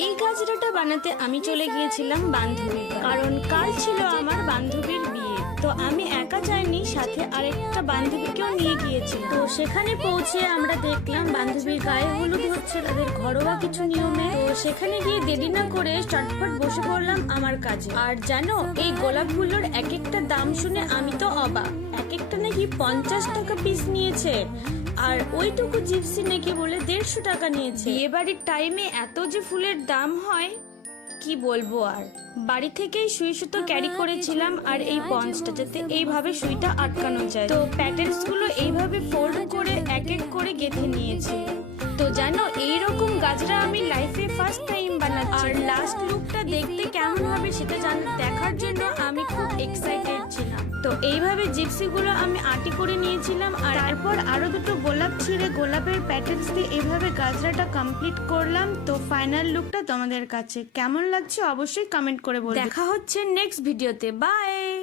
এই গাজরাটা বানাতে আমি চলে গিয়েছিলাম বান্ধবীর বাড়ি। কারণ কাল ছিল আমার বান্ধবীর বিয়ে। তো আমি একা যাইনি, সাথে আরেকটা বান্ধবীকেও নিয়ে গিয়েছি। তো সেখানে পৌঁছে আমরা দেখলাম বান্ধবীর গায়ে হলুদ হচ্ছে তাদের ঘরোয়া কিছু নিয়মে। তো সেখানে গিয়ে দেরি না করে চটপট বসে পড়লাম আমার কাজে। আর জানো, এই গোলাপগুলোর এক একটা দাম শুনে আমি তো অবাক। এক একটা নাকি 50 টাকা পিস নিয়েছে, আর ওইটুকু জিপসি নাকি বলে 150 টাকা নিয়েছে। বিয়ে বাড়ির টাইমে এত যে ফুলের দাম হয় কি বলবো। আর বাড়ি থেকেই সুই সুতো ক্যারি করেছিলাম, আর এই পঞ্চটা যাতে এইভাবে সুইটা আটকানো যায়। তো প্যাটার্নস গুলো এইভাবে ফোল্ড করে এক এক করে গেঁথে নিয়েছি। তো জানো, এইরকম গাজরা আমি লাইফে ফার্স্ট টাইম বানাচ্ছি। আর লাস্ট লুকটা দেখতে কেমন হবে সেটা দেখার জন্য আমি খুব এক্সাইটেড ছিলাম। তো এইভাবে জিপসি গুলো আমি আটি করে নিয়েছিলাম, আর তারপর আরো দুটো গোলাপ ছিঁড়ে গোলাপের প্যাটার্নস দিয়ে এইভাবে গাজরাটা কমপ্লিট করলাম। তো ফাইনাল লুকটা তোমাদের কাছে কেমন লাগছে অবশ্যই কমেন্ট করে বলবে। দেখা হচ্ছে নেক্সট ভিডিওতে। বাই।